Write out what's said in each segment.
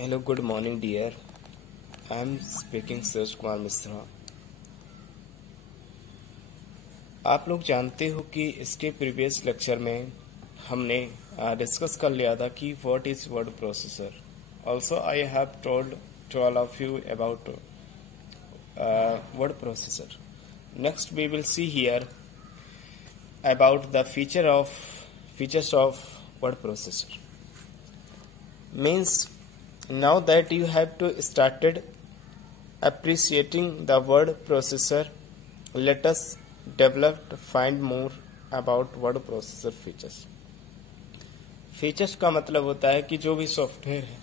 Hello, good morning, dear. I am speaking Suraj Kumar Misra. आप लोग जानते हो कि इसके प्रीवियस लेक्चर में हमने डिस्कस कर लिया था कि what is word processor. Also I have told to all of you about word processor. Next we will see here about the features of word processor. Means now that you have to started appreciating the word processor, let us find more about word processor features. Features का मतलब होता है कि जो भी software है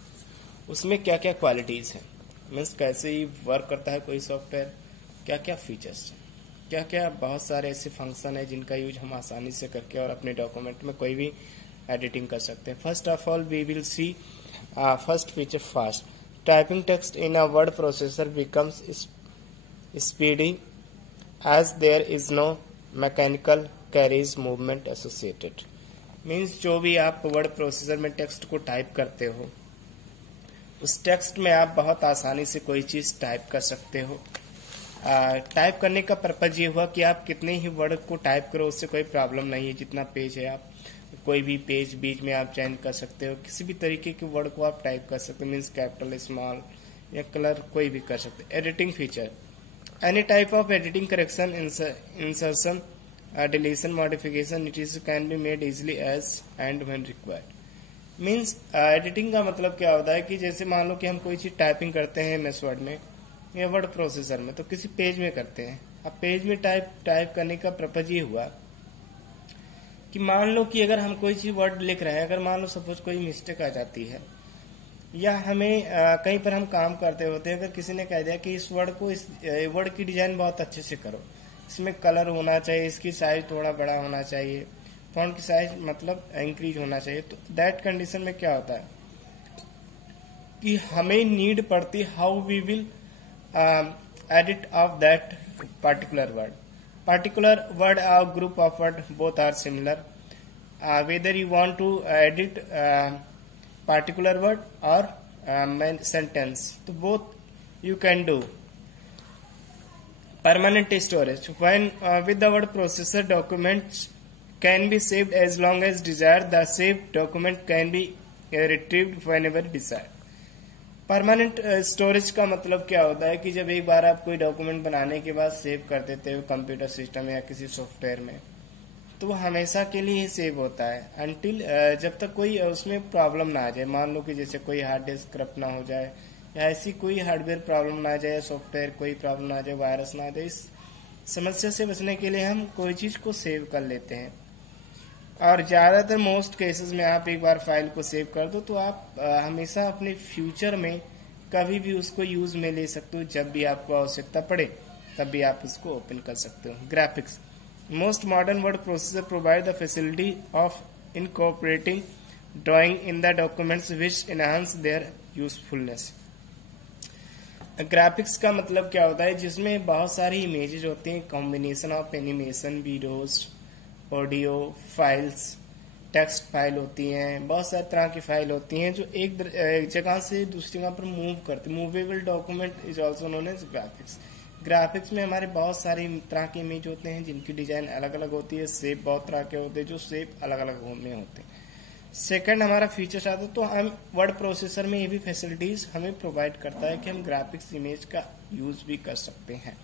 उसमें क्या क्या क्वालिटीज हैं. मीन्स कैसे ही वर्क करता है कोई सॉफ्टवेयर, क्या क्या फीचर्स हैं, क्या क्या बहुत सारे ऐसे फंक्शन है जिनका यूज हम आसानी से करके और अपने डॉक्यूमेंट में कोई भी एडिटिंग कर सकते हैं. First of all we will see first feature fast. Typing text in a word processor becomes speedy as there is no mechanical carriage movement associated. Means जो भी आप वर्ड प्रोसेसर में टेक्स्ट को टाइप करते हो उस टेक्स्ट में आप बहुत आसानी से कोई चीज टाइप कर सकते हो. टाइप करने का पर्पज ये हुआ कि आप कितने ही वर्ड को टाइप करो उससे कोई प्रॉब्लम नहीं है. जितना पेज है आप कोई भी पेज बीच में आप चेंज कर सकते हो. किसी भी तरीके के वर्ड को आप टाइप कर सकते हो. मीन्स कैपिटल, स्मॉल या कलर कोई भी कर सकते हो. Editing feature. Any type of editing, correction, insertion, deletion, modification it is can be made easily as and when required. Means editing का मतलब क्या होता है कि जैसे मान लो कि हम कोई चीज टाइपिंग करते हैं एमएस वर्ड में या वर्ड प्रोसेसर में, तो किसी पेज में करते हैं. अब पेज में टाइप करने का पर्पज ये हुआ कि मान लो कि अगर हम कोई चीज वर्ड लिख रहे हैं, अगर मान लो सपोज कोई मिस्टेक आ जाती है या हमें कहीं पर हम काम करते होते हैं, अगर किसी ने कह दिया कि इस वर्ड की डिजाइन बहुत अच्छे से करो, इसमें कलर होना चाहिए, इसकी साइज थोड़ा बड़ा होना चाहिए, फॉन्ट की साइज मतलब इंक्रीज होना चाहिए, तो दैट कंडीशन में क्या होता है कि हमें नीड पड़ती how we will edit of that particular word. Particular word or group of word both are similar. Whether you want to edit particular word or sentence, so both you can do. Permanent storage. When with the word processor, documents can be saved as long as desired. The saved document can be retrieved whenever desired. Permanent storage का मतलब क्या होता है कि जब एक बार आप कोई डॉक्यूमेंट बनाने के बाद सेव कर देते हो कंप्यूटर सिस्टम या किसी सॉफ्टवेयर में, तो वो हमेशा के लिए ही सेव होता है अनटिल जब तक कोई उसमें प्रॉब्लम ना आ जाए. मान लो कि जैसे कोई हार्ड डिस्क करप्ट ना हो जाए या ऐसी कोई हार्डवेयर प्रॉब्लम ना आ जाए, सॉफ्टवेयर कोई प्रॉब्लम ना आ जाए, वायरस ना आ जाए. इस समस्या से बचने के लिए हम कोई चीज को सेव कर लेते हैं. और ज्यादातर मोस्ट केसेस में आप एक बार फाइल को सेव कर दो तो आप हमेशा अपने फ्यूचर में कभी भी उसको यूज में ले सकते हो. जब भी आपको आवश्यकता पड़े तब भी आप उसको ओपन कर सकते हो. Graphics. Most modern word processor provide the facility of incorporating drawing in the documents which enhance there usefulness. Graphics का मतलब क्या होता है, जिसमें बहुत सारी इमेजेस होती हैं, combination of animation, videos, audio files, text file होती हैं, बहुत सारी तरह की फाइल होती हैं जो एक जगह से दूसरी जगह पर मूव करती. Movable document is also known as graphics. Graphics में हमारे बहुत सारी तरह के इमेज होते हैं जिनकी डिजाइन अलग अलग होती है. शेप बहुत तरह के होते हैं जो शेप अलग अलग में होते हैं. सेकंड हमारा फीचर्स आता है, तो हम वर्ड प्रोसेसर में ये भी फैसिलिटीज हमें प्रोवाइड करता है कि हम ग्राफिक्स इमेज का यूज भी कर सकते हैं.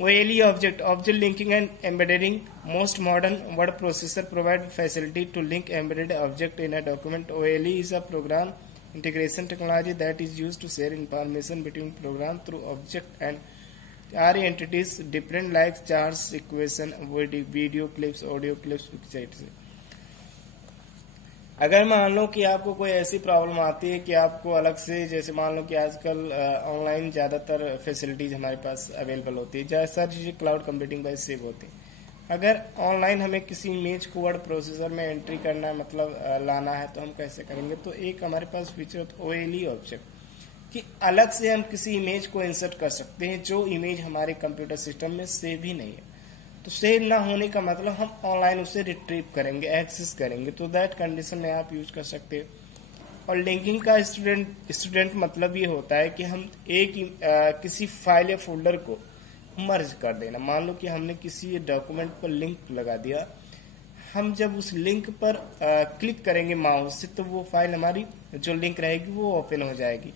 OLE object linking and embedding. Most modern word processor provide facility to link embedded object in a document. OLE is a program integration technology that is used to share information between program through object and are entities different like charts, equation, video clips, audio clips, etc. अगर मान लो कि आपको कोई ऐसी problem आती है कि आपको अलग से, जैसे मान लो कि आजकल ऑनलाइन ज्यादातर फैसिलिटीज हमारे पास अवेलेबल होती है, जैसे सारी चीजें क्लाउड कंप्यूटिंग पर सेव होती है. अगर ऑनलाइन हमें किसी इमेज को वर्ड प्रोसेसर में एंट्री करना मतलब लाना है तो हम कैसे करेंगे, तो एक हमारे पास फीचर होता है OLE ऑब्जेक्ट कि अलग से हम किसी इमेज को इंसर्ट कर सकते हैं जो इमेज हमारे कंप्यूटर सिस्टम में सेव ही नहीं है. तो सेव ना होने का मतलब हम ऑनलाइन उसे रिट्रीव करेंगे, एक्सेस करेंगे, तो दैट कंडीशन में आप यूज कर सकते हो. और लिंकिंग का स्टूडेंट मतलब ये होता है कि हम किसी फाइल या फोल्डर को मर्ज कर देना। मान लो कि हमने किसी डॉक्यूमेंट पर लिंक लगा दिया, हम जब उस लिंक पर क्लिक करेंगे माउस से तो वो फाइल हमारी जो लिंक रहेगी वो ओपन हो जाएगी।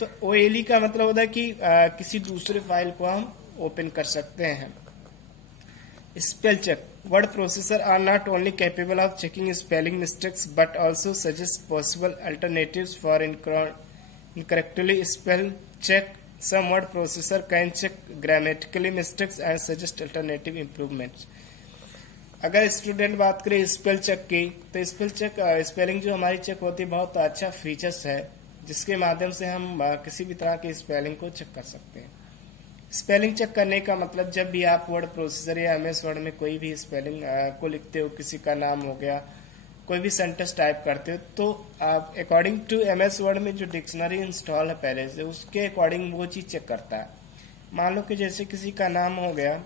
तो OLE का मतलब होता है कि किसी दूसरे फाइल को हम ओपन कर सकते हैं। Spell check, word processor are not only capable of checking spelling mistakes but also suggest possible alternatives for incorrectly spell check. Some word processor can check grammatically mistakes and suggest alternative improvements. अगर student बात करें spell check की, तो spell check spelling जो हमारी check होती है बहुत अच्छा फीचर्स है जिसके माध्यम से हम किसी भी तरह की स्पेलिंग को चेक कर सकते हैं। स्पेलिंग चेक करने का मतलब जब भी आप वर्ड प्रोसेसर या MS वर्ड में कोई भी स्पेलिंग को लिखते हो, किसी का नाम हो गया, कोई भी सेंटेंस टाइप करते हो, तो आप अकॉर्डिंग टू MS वर्ड में जो डिक्शनरी इंस्टॉल है पहले से उसके अकॉर्डिंग वो चीज चेक करता है। मान लो कि जैसे किसी का नाम हो गया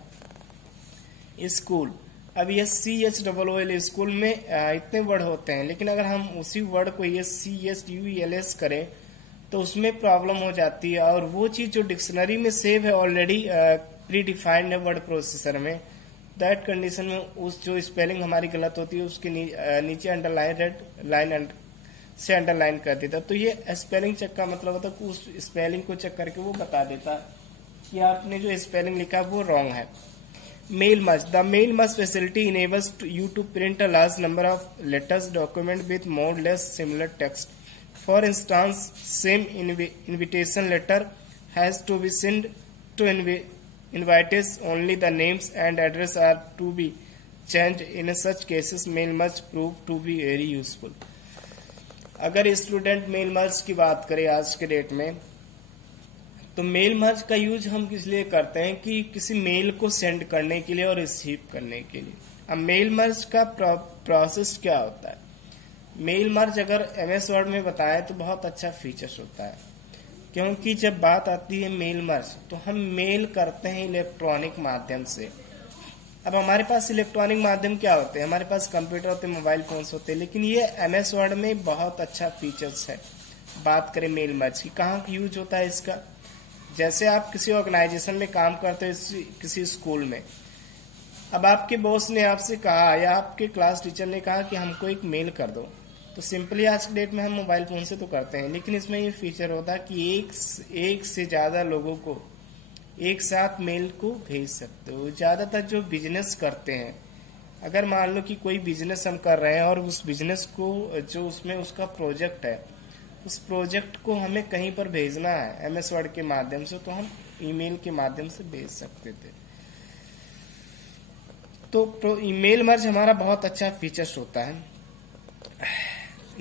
स्कूल, अब ये SCHOOL स्कूल में इतने वर्ड होते हैं, लेकिन अगर हम उसी वर्ड को SCHUELS करें तो उसमें प्रॉब्लम हो जाती है। और वो चीज जो डिक्शनरी में सेव है ऑलरेडी प्री डिफाइंड है वर्ड प्रोसेसर में, दैट कंडीशन में उस जो स्पेलिंग हमारी गलत होती है उसके नीचे अंडरलाइन रेड लाइन से अंडरलाइन कर देता। तो ये स्पेलिंग चेक का मतलब होता है कि उस स्पेलिंग को चेक करके वो बता देता कि आपने जो स्पेलिंग लिखा वो रॉन्ग है। Mail merge. The mail merge facility enables you to print a large number of letters document with more or less similar text. For instance, same invitation letter has to be sent to invitees. Only the names and address are to be changed. In such cases, mail merge prove to be very useful. अगर student mail merge की बात करें आज के date में, तो mail merge का use हम किस लिए करते हैं कि किसी मेल को सेंड करने के लिए और रिसीव करने के लिए। अब मेल मर्ज का प्रोसेस क्या होता है? मेल मर्ज अगर MS वर्ड में बताएं तो बहुत अच्छा फीचर्स होता है, क्योंकि जब बात आती है मेल मर्ज तो हम मेल करते हैं इलेक्ट्रॉनिक माध्यम से। अब हमारे पास इलेक्ट्रॉनिक माध्यम क्या होते हैं? हमारे पास कंप्यूटर होते हैं, मोबाइल फोन्स होते हैं, लेकिन ये MS वर्ड में बहुत अच्छा फीचर्स है। बात करें मेल मर्ज की, कहाँ यूज होता है इसका? जैसे आप किसी ऑर्गेनाइजेशन में काम करते हो, किसी स्कूल में, अब आपके बॉस ने आपसे कहा या आपके क्लास टीचर ने कहा कि हमको एक मेल कर दो, तो सिंपली आज के डेट में हम मोबाइल फोन से तो करते हैं, लेकिन इसमें ये फीचर होता है कि एक से ज्यादा लोगों को एक साथ मेल को भेज सकते हो। ज्यादातर जो बिजनेस करते हैं, अगर मान लो कि कोई बिजनेस हम कर रहे हैं और उस बिजनेस को जो उसमें उसका प्रोजेक्ट है, उस प्रोजेक्ट को हमें कहीं पर भेजना है MS वर्ड के माध्यम से, तो हम ईमेल के माध्यम से भेज सकते थे। तो ईमेल मर्ज हमारा बहुत अच्छा फीचर्स होता है।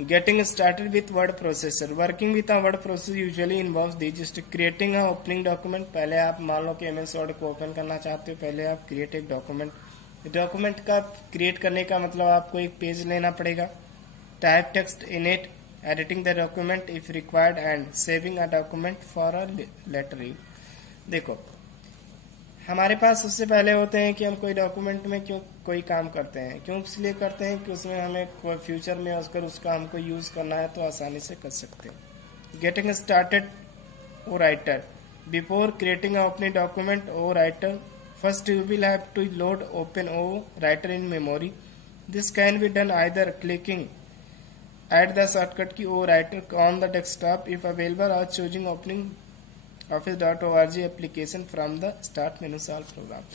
Getting started with word processor, working with a word processor usually involves this: creating a opening document. पहले आप मान लो कि MS वर्ड को ओपन करना चाहते हो, पहले आप क्रिएट एक डॉक्यूमेंट का क्रिएट करने का मतलब आपको एक पेज लेना पड़ेगा। Type text in it, editing the document if required and saving a document for a later use। देखो, हमारे पास उससे पहले होते हैं कि हम कोई डॉक्यूमेंट में क्यों कोई काम करते हैं, क्यों इसलिए करते हैं कि उसमें हमें कोई फ्यूचर में अगर उसका हमको यूज करना है तो आसानी से कर सकते हैं। Getting started O Writer, before creating a opening document O Writer, first you will have to load open O Writer in memory. This can be done either clicking add the shortcut key O writer on the desktop if available, or choosing opening office.org application from the start menu solve program।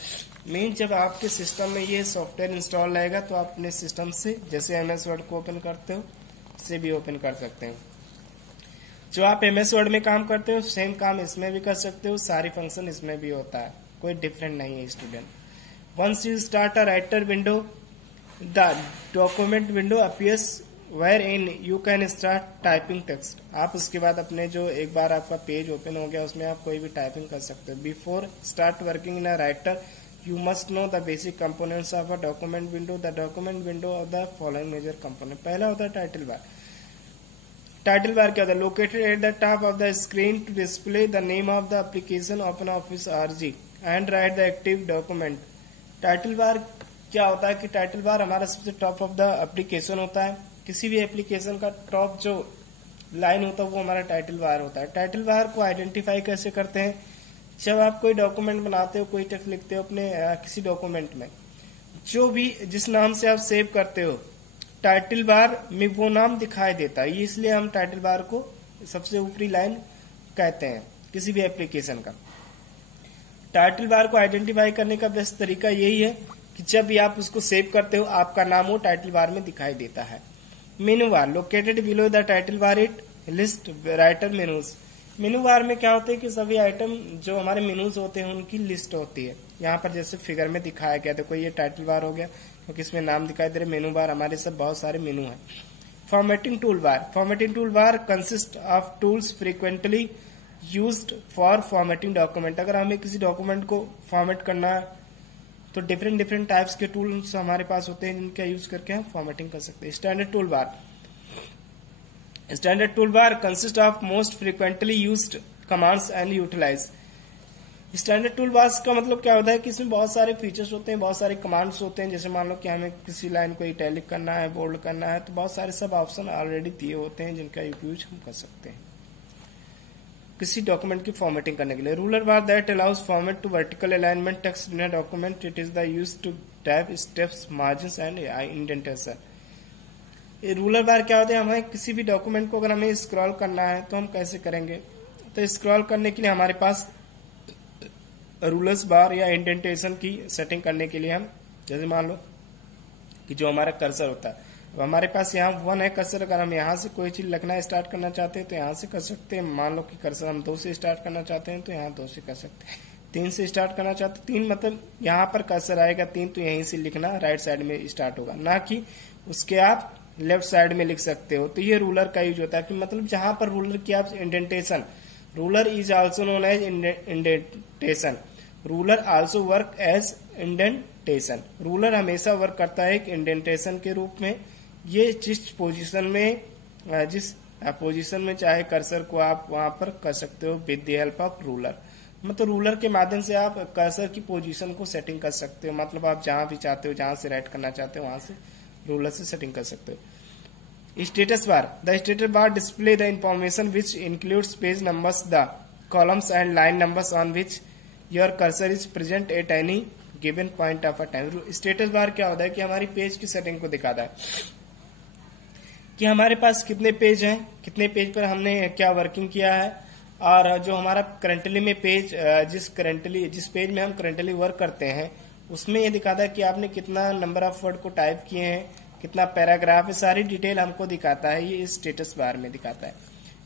Mean जब आपके system में ये software install रहेगा तो आप अपने system से जैसे MS वर्ड को ओपन करते हो इसे भी ओपन कर सकते हैं। जो आप MS वर्ड में काम करते हो सेम काम इसमें भी कर सकते हो, सारी फंक्शन इसमें भी होता है, कोई डिफरेंट नहीं है student. Once you start a Writer window, the document window appears wherein you can start typing text। आप उसके बाद अपने जो एक बार आपका पेज ओपन हो गया उसमें आप कोई भी टाइपिंग कर सकते हो। Before start working in a Writer you must know the basic components of a document window. The document window of the following major component. पहला होता है टाइटल बार। टाइटल बार क्या होता है? Located at the top of the screen to display the name of the application open office RG and Writer the active document. Title bar क्या होता है कि टाइटल बार हमारा सबसे टॉप ऑफ द एप्लीकेशन होता है, किसी भी एप्लीकेशन का टॉप जो लाइन होता है वो हमारा टाइटल बार होता है। टाइटल बार को आइडेंटिफाई कैसे करते हैं? जब आप कोई डॉक्यूमेंट बनाते हो, कोई टेक्स्ट लिखते हो अपने किसी डॉक्यूमेंट में, जो भी जिस नाम से आप सेव करते हो टाइटल बार में वो नाम दिखाई देता है। ये इसलिए हम टाइटल बार को सबसे ऊपरी लाइन कहते हैं किसी भी एप्लीकेशन का। टाइटल बार को आइडेंटिफाई करने का बेस्ट तरीका यही है कि जब भी आप उसको सेव करते हो आपका नाम वो टाइटल बार में दिखाई देता है। मेनू बार located below the title bar it list writer menus. मेनू बार में क्या होता है कि सभी आइटम जो हमारे मेनूज होते हैं उनकी लिस्ट होती है। यहाँ पर जैसे फिगर में दिखाया गया, देखो ये टाइटल बार हो गया क्योंकि इसमें नाम दिखाई दे रहे। मेनू बार हमारे सब बहुत सारे मेनू है। Formatting tool bar. Formatting tool bar consist of tools frequently used for formatting document. अगर हमें किसी डॉक्यूमेंट को फॉर्मेट करना है तो डिफरेंट टाइप्स के टूल्स हमारे पास होते हैं जिनका यूज करके हम फॉर्मेटिंग कर सकते हैं। Standard tool bar. Standard tool bar consist of most frequently used commands and utilize. Standard tool bar का मतलब क्या होता है कि इसमें बहुत सारे फीचर्स होते हैं, बहुत सारे कमांड्स होते हैं। जैसे मान लो कि हमें किसी लाइन को इटैलिक करना है, बोल्ड करना है, तो बहुत सारे सब ऑप्शन ऑलरेडी दिए होते हैं जिनका यूज हम कर सकते हैं किसी डॉक्यूमेंट की फॉर्मेटिंग करने के लिए। Ruler bar that allows format to vertical alignment text in a document. It is the use to type steps, margins and indentation. ये रूलर बार क्या होता है? हमें किसी भी डॉक्यूमेंट को अगर हमें स्क्रॉल करना है तो हम कैसे करेंगे? तो स्क्रॉल करने के लिए हमारे पास रूलर्स बार या इंडेंटेशन की सेटिंग करने के लिए हम, जैसे मान लो कि जो हमारा कर्सर होता है, अब हमारे पास यहाँ 1 है कर्सर। अगर हम यहाँ से कोई चीज लिखना स्टार्ट करना चाहते हैं तो यहाँ से कर सकते हैं। मान लो कि कर्सर हम 2 से स्टार्ट करना चाहते हैं तो यहाँ 2 से कर सकते हैं। 3 से स्टार्ट करना चाहते हैं, 3 मतलब यहाँ पर कर्सर आएगा 3 तो यहीं से लिखना राइट साइड में स्टार्ट होगा, ना कि उसके आप लेफ्ट साइड में लिख सकते हो। तो ये रूलर का यूज होता है कि मतलब जहां पर रूलर की आप indentation, ruler is also known as indentation. Ruler also work as indentation. Ruler हमेशा वर्क करता है एक इंडेंटेशन के रूप में। ये जिस पोजीशन में चाहे कर्सर को आप वहां पर कर सकते हो with the help of ruler. मतलब रूलर के माध्यम से आप कर्सर की पोजीशन को सेटिंग कर सकते हो। मतलब आप जहां भी चाहते हो, जहां से राइट करना चाहते हो वहां से रूलर से सेटिंग कर सकते हो। Status bar. The status bar display the information which includes page numbers, the columns and line numbers on which your cursor is present at any given point of a time. Status bar क्या होता है कि हमारी page की setting को दिखाता है कि हमारे पास कितने पेज हैं, कितने पेज पर हमने क्या वर्किंग किया है, और जो हमारा करंटली में पेज जिस पेज में हम करंटली वर्क करते हैं उसमें ये दिखाता है कि आपने कितना नंबर ऑफ वर्ड को टाइप किए हैं, कितना पैराग्राफ है, सारी डिटेल हमको दिखाता है। ये स्टेटस बार में दिखाता है।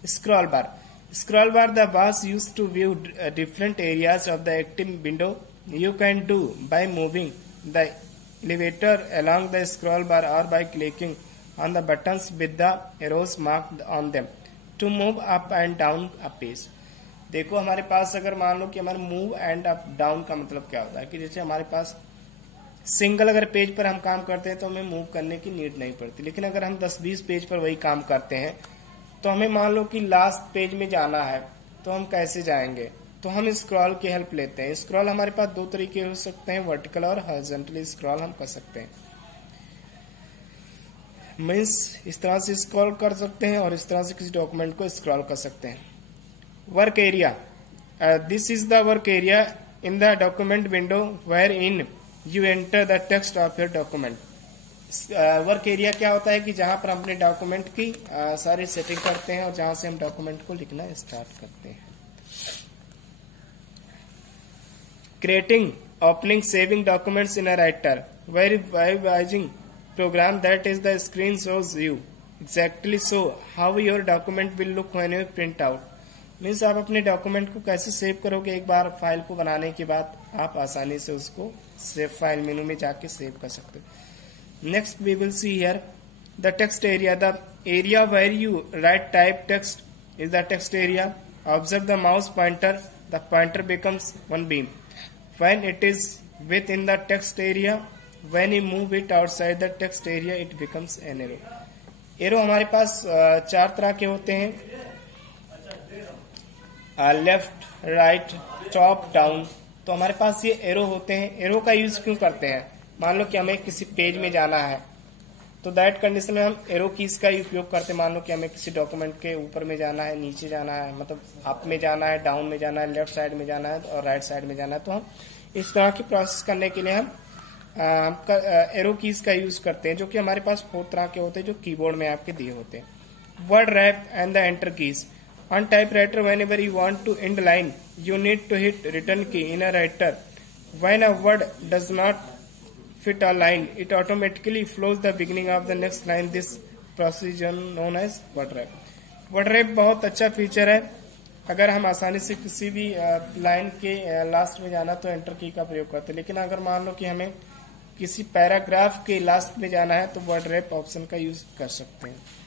Scroll bar. Scroll bar the bars used to view different areas of the active window. You can do by moving the elevator along the scroll bar or by clicking on the buttons with the arrows marked on them to move up and down a page। देखो हमारे पास अगर मान लो कि हमारे move and up down का मतलब क्या होता है कि जैसे हमारे पास सिंगल अगर पेज पर हम काम करते हैं तो हमें मूव करने की नीड नहीं पड़ती। लेकिन अगर हम 10-20 पेज पर वही काम करते हैं तो हमें मान लो कि लास्ट पेज में जाना है तो हम कैसे जाएंगे? तो हम स्क्रॉल की हेल्प लेते हैं। स्क्रॉल हमारे पास 2 तरीके हो सकते हैं, वर्टिकल और हॉरिजॉन्टली स्क्रॉल हम कर सकते हैं। मीन्स इस तरह से स्क्रॉल कर सकते हैं और इस तरह से किसी डॉक्यूमेंट को स्क्रॉल कर सकते हैं। Work area. This is the work area in the document window wherein you enter the text of your document. Work area क्या होता है कि जहां पर हम अपने डॉक्यूमेंट की सारी सेटिंग करते हैं और जहां से हम डॉक्यूमेंट को लिखना स्टार्ट करते हैं। Creating, opening, saving documents in a writer, verifying program that is the screen shows you exactly so how your document will look when you print out। Means आप अपने डॉक्यूमेंट को कैसे सेव करोगे? एक बार फाइल को बनाने के बाद आप आसानी से उसको सेव फाइल मेनू में जाके सेव कर सकते हो। Next we will see here the text area. The area where you write type text is the text area. Observe the mouse pointer, the pointer becomes one beam when it is within the text area. When you move it outside the text area, it becomes an arrow। Arrow हमारे पास 4 तरह के होते हैं, left, right, top, down. तो हमारे पास ये arrow होते हैं। एरो का यूज क्यों करते हैं? मान लो कि हमें किसी पेज में जाना है तो दैट कंडीशन में हम एरो कीज का ही उपयोग करते हैं। मान लो कि हमें किसी डॉक्यूमेंट के ऊपर में जाना है, नीचे जाना है, मतलब अप में जाना है, डाउन में जाना है, लेफ्ट साइड में जाना है और राइट साइड में जाना है, तो हम इस तरह की प्रोसेस करने के लिए हम एरो कीज का यूज करते हैं, जो कि हमारे पास 4 तरह के होते हैं जो कीबोर्ड में आपके दिए होते हैं। Word wrap and the enter keys on typewriter. Whenever you want to end line you need to hit return key in a writer. When a word does not fit a line, it automatically flows the beginning of the next line. This procedure known as word wrap. Word wrap बहुत अच्छा feature है। अगर हम आसानी से किसी भी line के लास्ट में जाना तो एंटर की का प्रयोग करते हैं, लेकिन अगर मान लो कि हमें किसी पैराग्राफ के लास्ट में जाना है तो वर्ड रैप ऑप्शन का यूज कर सकते हैं।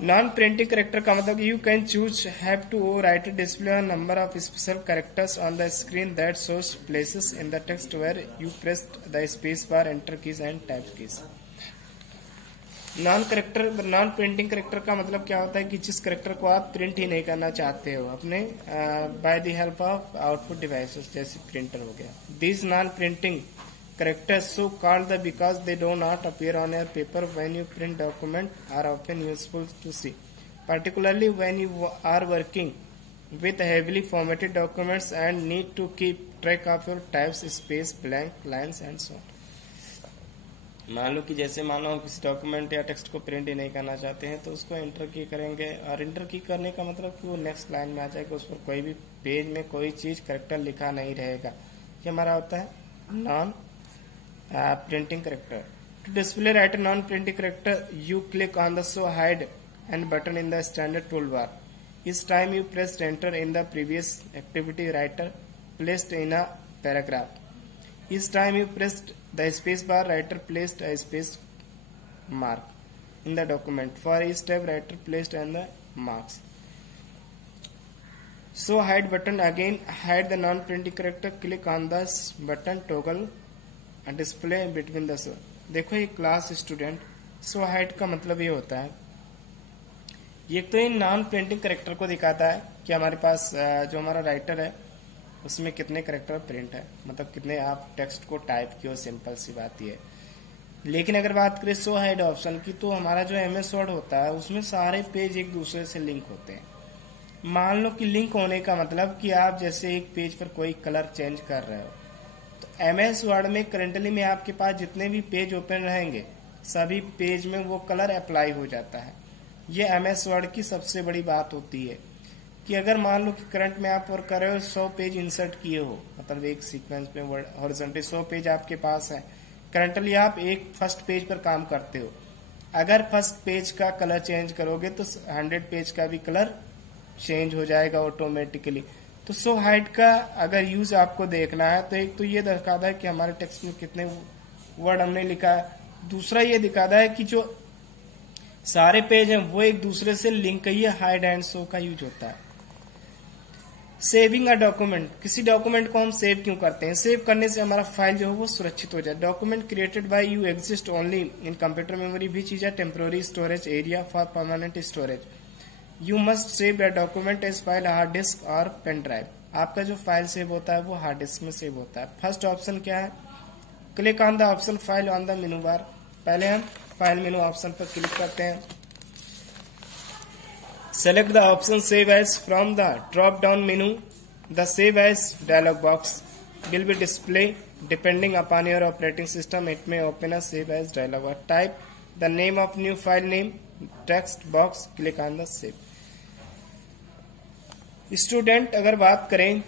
नॉन प्रिंटिंग करेक्टर का मतलब you can choose have to Writer display a number of special characters on the screen that shows places in the text where you pressed the space bar, enter keys and type keys. Non printing character का मतलब क्या होता है कि जिस character को आप print ही नहीं करना चाहते हो अपने by the help of output devices, जैसे प्रिंटर हो गया। This non printing characters so called because they do not appear on your paper when you print document are often useful to see, particularly when you are working with heavily formatted documents and need to keep track of your types, space, blank lines and so on। मान लो कि जैसे मान लो हम किसी document या text को print ही नहीं करना चाहते हैं तो उसको एंटर की करेंगे, और एंटर की करने का मतलब कि वो नेक्स्ट लाइन में आ जाएगा, उस पर कोई भी पेज में कोई चीज करेक्टर लिखा नहीं रहेगा। ये हमारा होता है non printing character. To display write a non-printing character, you click on the show hide and button in the standard toolbar. Each time you press enter in the previous activity writer placed in a paragraph. Each time you pressed the space bar, writer placed a space mark in the document. For each tab, writer placed and the marks. So hide button again hide the non-printing character. Click on the button toggle display between the show. देखो ये class student so height का मतलब ये होता है, ये तो in non printing character को दिखाता है कि हमारे पास जो हमारा राइटर है उसमें कितने करेक्टर प्रिंट है, मतलब कितने आप टेक्स्ट को टाइप किए, सिंपल सी बात ये है। लेकिन अगर बात करें सो हाइड ऑप्शन की तो हमारा जो MS वर्ड होता है उसमें सारे पेज एक दूसरे से लिंक होते हैं। मान लो कि लिंक होने का मतलब कि आप जैसे एक पेज पर कोई कलर चेंज कर रहे हो, MS वर्ड में करंटली में आपके पास जितने भी पेज ओपन रहेंगे सभी पेज में वो कलर अप्लाई हो जाता है। ये MS वर्ड की सबसे बड़ी बात होती है कि अगर मान लो कि करंट में आप वर्क कर रहे हो 100 पेज इंसर्ट किए हो, मतलब एक सीक्वेंस में हॉरिजॉन्टली 100 पेज आपके पास है, करंटली आप एक फर्स्ट पेज पर काम करते हो। अगर फर्स्ट पेज का कलर चेंज करोगे तो 100 पेज का भी कलर चेंज हो जाएगा ऑटोमेटिकली। तो सो हाइड का अगर यूज आपको देखना है तो एक तो ये दिखाता है कि हमारे टेक्स्ट में कितने वर्ड हमने लिखा है, दूसरा ये दिखाता है कि जो सारे पेज हैं वो एक दूसरे से लिंक है। ये हाइड एंड शो का यूज होता है। सेविंग अ डॉक्यूमेंट, किसी डॉक्यूमेंट को हम सेव क्यों करते हैं? सेव करने से हमारा फाइल जो है वो सुरक्षित हो जाए। Document created by you exist only in computer memory which is a temporary storage area for permanent storage. You must save the document as file hard disk और पेन ड्राइव। आपका जो फाइल सेव होता है वो hard disk में save होता है। First option क्या है? Click on the option file on the menu bar. पहले हम फाइल मेनू ऑप्शन पर क्लिक करते हैं। Select the option save as from the drop down menu. The save as dialog box will be display depending upon your operating system. It may open a save as dialog box. Type the name of new file name text box. Click on the save. Student अगर बात करें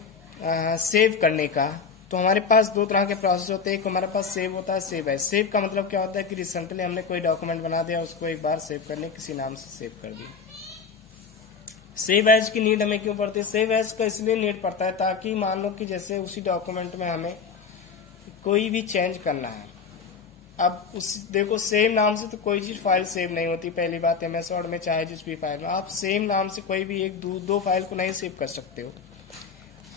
save करने का तो हमारे पास 2 तरह के process होते हैं। एक हमारे पास सेव होता है, सेव एज। सेव का मतलब क्या होता है कि रिसेंटली हमने कोई डॉक्यूमेंट बना दिया, उसको एक बार सेव करने किसी नाम से सेव कर दिया। सेव एज की नीड हमें क्यों पड़ती है? सेव एज का इसलिए नीड पड़ता है ताकि मान लो कि जैसे उसी डॉक्यूमेंट में हमें कोई भी चेंज करना है। अब उस देखो सेम नाम से तो कोई चीज फाइल सेव नहीं होती। पहली बात MS वर्ड में चाहे जिस भी फाइल में आप सेम नाम से कोई भी एक दो फाइल को नहीं सेव कर सकते हो।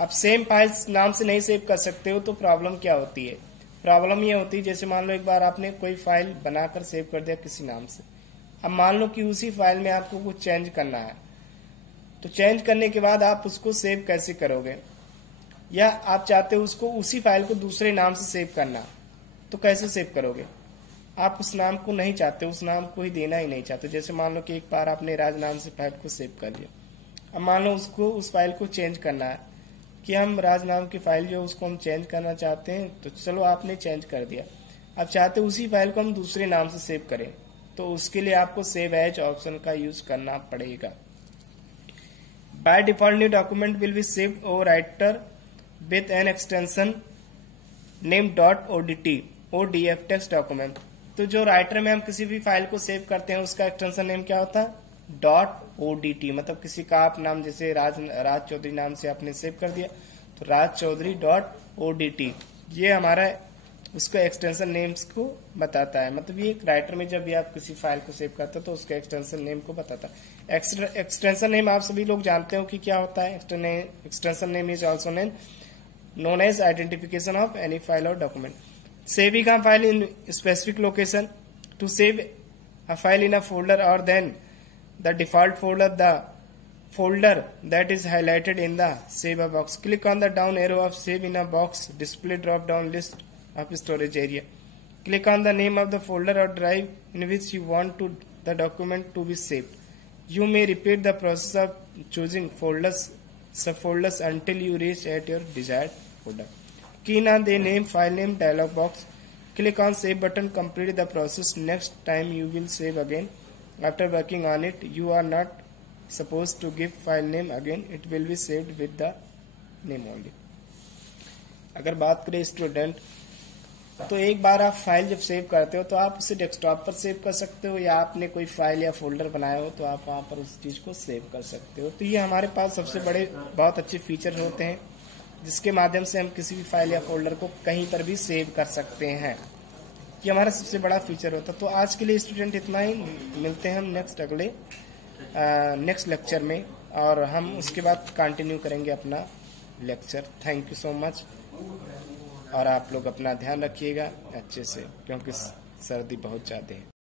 आप सेम फाइल नाम से नहीं सेव कर सकते हो तो प्रॉब्लम क्या होती है? प्रॉब्लम ये होती है जैसे मान लो एक बार आपने कोई फाइल बनाकर सेव कर दिया किसी नाम से, अब मान लो कि उसी फाइल में आपको कुछ चेंज करना है, तो चेंज करने के बाद आप उसको सेव कैसे करोगे? या आप चाहते हो उसको उसी फाइल को दूसरे नाम से सेव करना, तो कैसे सेव करोगे? आप उस नाम को नहीं चाहते, उस नाम को ही देना ही नहीं चाहते। जैसे मान लो कि एक बार आपने राज नाम से फाइल को सेव कर लिया, अब मान लो उसको उस फाइल को चेंज करना है कि हम राज नाम की फाइल जो उसको हम चेंज करना चाहते हैं, तो चलो आपने चेंज कर दिया। अब चाहते उसी फाइल को हम दूसरे नाम से सेव करें, तो उसके लिए आपको सेव एज ऑप्शन का यूज करना पड़ेगा। By default new document will be saved over writer with an extension name .odt ODF text document. तो जो राइटर में हम किसी भी फाइल को सेव करते हैं उसका एक्सटेंशन नेम क्या होता है? .odt, मतलब किसी का आप नाम जैसे राज चौधरी नाम से आपने सेव कर दिया, तो राज चौधरी .odt, ये हमारा उसका एक्सटेंशन नेम्स को बताता है। मतलब ये राइटर में जब भी आप किसी फाइल को सेव करते हो तो उसके एक्सटेंशन नेम को बताता है। एक्सटेंशन नेम आप सभी लोग जानते हो कि क्या होता है। Extension name is also known as identification of any file or document. Saving a file in specific location. To save a file in a folder or then the default folder, the folder that is highlighted in the save a box. Click on the down arrow of save in a box display drop down list of storage area. Click on the name of the folder or drive in which you want the document to be saved. You may repeat the process of choosing folders, subfolders until you reach at your desired folder. Key on the name file name dialog box. Click on save button. Complete the process. Next time you will save again. After working on it, you are not supposed to give file name again. It will be saved with the name only. अगर बात करें student, तो एक बार आप file जब save करते हो तो आप उसे डेस्कटॉप पर सेव कर सकते हो, या आपने कोई फाइल या फोल्डर बनाया हो तो आप वहां पर उस चीज को सेव कर सकते हो। तो ये हमारे पास सबसे बड़े बहुत अच्छे फीचर होते हैं जिसके माध्यम से हम किसी भी फाइल या फोल्डर को कहीं पर भी सेव कर सकते हैं। ये हमारा सबसे बड़ा फीचर होता है। तो आज के लिए स्टूडेंट इतना ही, मिलते हैं हम नेक्स्ट लेक्चर में, और हम उसके बाद कंटिन्यू करेंगे अपना lecture. Thank you so much, और आप लोग अपना ध्यान रखिएगा अच्छे से, क्योंकि सर्दी बहुत ज्यादा है।